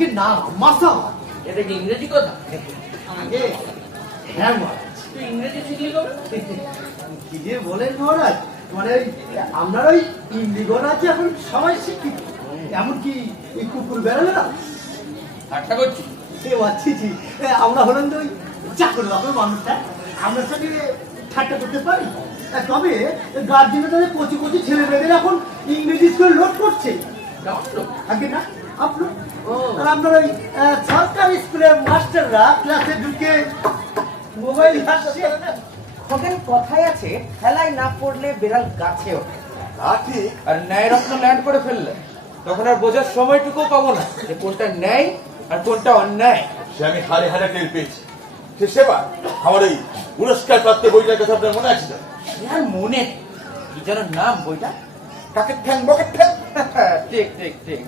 আগে না মাসা। এটা কি ইংরেজি কথা? আগে হ্যাঁ মহারাজ। তুই ইংরেজি শিখলি কবে? কি যে বলেন মহারাজ, মানে আপনার ওই ইন্দিগণ আছে এখন সবাই শিক্ষিত, এমনকি এই কুকুর বেড়ালে না। ঠাট্টা করছি? আমরা হলেন তো ওই চাকর বাবুর মানুষটা, আমরা সঙ্গে ঠাট্টা করতে পারি। তবে গার্জেনে তাদের কচি কচি ছেলে মেয়েদের এখন ইংরেজি স্কুলে লোড করছে। আগে না আপনার আপনার ওই সরকারি স্কুলের মাস্টাররা ক্লাসে ঢুকে মোবাইল ঘাটছে। খগেন কথায় আছে, খেলায় না পড়লে বেড়াল গাছে ওঠে। ঠিক। আর ন্যায় রত্ন ল্যান্ড করে ফেললে তখন আর বোঝার সময়টুকু পাবো না যে কোনটা ন্যায় আর কোনটা অন্যায়। সে আমি হারে হারে টের পেয়েছি। সে সেবার আমার ওই পুরস্কার প্রাপ্ত বইটার কথা আপনার মনে আছে? আর মনে কি যেন নাম বইটা? কাকের ঠ্যাং বকের ঠ্যাং। ঠিক ঠিক ঠিক,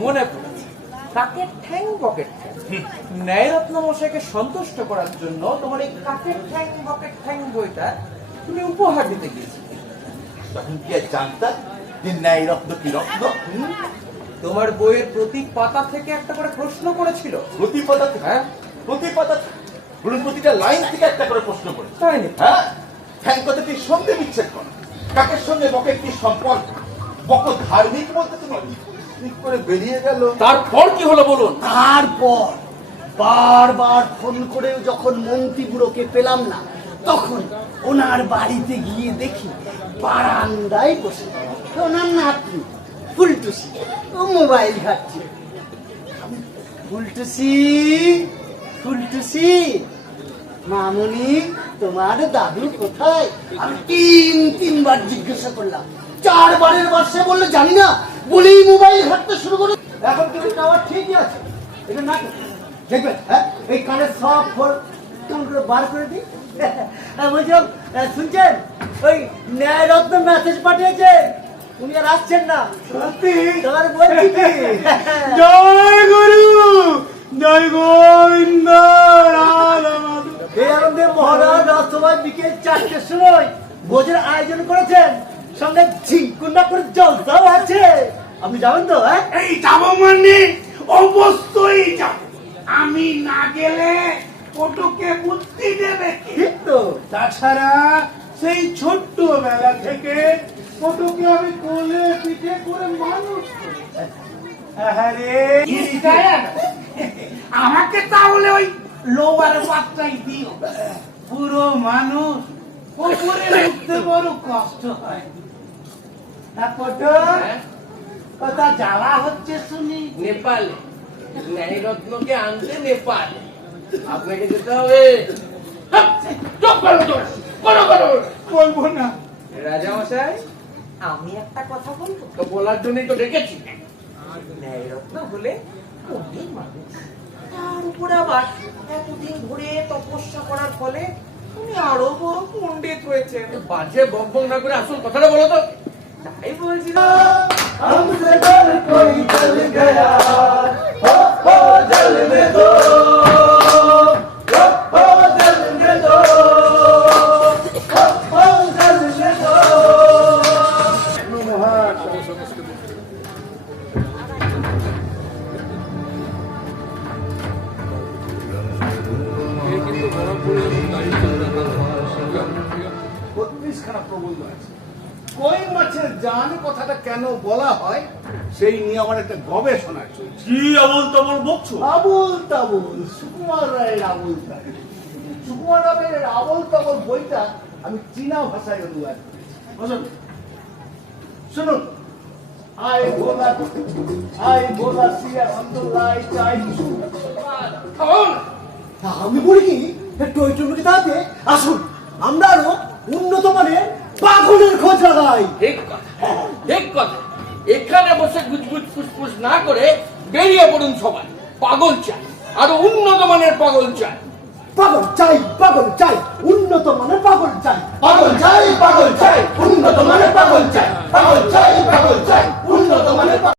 মনে পড়েছে। কাকের ঠ্যাং বকের ঠ্যাং। ন্যায়রত্ন মশাইকে সন্তুষ্ট করার জন্য তোমার এই কাকের ঠ্যাং বকের ঠ্যাং বইটা তুমি উপহার দিতে গিয়েছিলে। তখন কি আর জানতাম যে ন্যায় রত্ন কি রত্ন? তোমার বইয়ের প্রতি পাতা থেকে একটা করে প্রশ্ন করেছিল। প্রতি পাতা থেকে? হ্যাঁ, প্রতি পাতা থেকে, প্রতিটা লাইন থেকে একটা করে প্রশ্ন করে। তাই না? হ্যাঁ, ঠ্যাং কথাটি সন্ধে বিচ্ছেদ করো। কাকের সঙ্গে বকের কি সম্পর্ক? বক ধার্মিক বলতে তোমার ঠিক করে বেরিয়ে গেল। তারপর কি হলো বলুন? তারপর বারবার ফোন করেও যখন মন্ত্রী বুড়োকে পেলাম না, তখন ওনার বাড়িতে গিয়ে দেখি বারান্দায় বসে ওনার নাতনি ফুলটুসি ও মোবাইল ঘাটছে। ফুলটুসি ফুলটুসি মামুনি, তোমার দাদু কোথায়? আমি তিনবার জিজ্ঞাসা করলাম, চারবারের বাসে বললে জানি না, বলেই মোবাইল ঘাটতে শুরু করো। এখন কিন্তু টাওয়ার ঠিকই আছে, এটা না দেখবেন। হ্যাঁ, এই কানের সব ফোন কেমন করে বার করে দিই। বলছিলাম, শুনছেন ওই ন্যায় রত্ন মেসেজ পাঠিয়েছে, উনি আর আসছেন না। সত্যি? তোমার বলছি কি, জয় গুরু জয় গোবিন্দ। এই আনন্দে মহারাজ রাজসভায় বিকেল 4টের সময় ভোজের আয়োজন করেছেন, সঙ্গে ঝিঙ্কুন্ডা করে জলসাও আছে। আপনি যাবেন তো? হ্যাঁ, এই যাবো মানে অবশ্যই যাব। আমি না গেলে পটুকে বুদ্ধি দেবে কি? ঠিক তো। তাছাড়া সেই ছোট্ট বেলা থেকে পটুকে আমি কোলে পিঠে করে মানুষ করি। আরে আমাকে তাহলে ওই লোয়ার বাচ্চাই দিও। পুরো মানুষ উপরে উঠতে বড় কষ্ট হয়। কথা জ্বালা হচ্ছে শুনি। নেপালে ন্যায় রত্নকে আনতে নেপালে আপনাকে যেতে হবে। বলবো না রাজা মশাই, আমি একটা কথা বলবো। তো বলার জন্যই তো ডেকেছি। ন্যায়রত্ন হলে অনেক মানুষ, তার উপর আবার এতদিন ধরে তপস্যা করার ফলে উনি আরো বড় পণ্ডিত হয়েছেন। বাজে বকবক না করে আসল কথাটা বলো তো। তাই বলছিলাম, हमसे डर कोई जल गया हो जलने दो, हो जलने दो, हो जलने दो। খানা প্রবন্ধ আছে। কই মাছের জান কথাটা কেন বলা হয় সেই নিয়ে আমার একটা গবেষণা চলছে। কি আবল তাবল বকছো? আবুল তাবুল সুকুমার রায়ের আবুল তাবুল। সুকুমার রায়ের আবুল তাবুল বইটা আমি চীনা ভাষায় অনুবাদ করেছি। শুনুন, আই বোলা সিয়া আব্দুল্লাহ চাই। আমি বলি কি, টইটুলুকে তাতে আসুন আমরা আরো উন্নত মানের পাগলের খোঁজ লাগাই। ঠিক কথা, ঠিক কথা। এখানে বসে গুজগুজ ফুসফুস না করে বেরিয়ে পড়ুন সবাই। পাগল চাই, আরো উন্নত মানের পাগল চাই। পাগল চাই, উন্নত মানের পাগল চাই, পাগল চাই, উন্নত মানের পাগল চাই, পাগল চাই, উন্নত মানের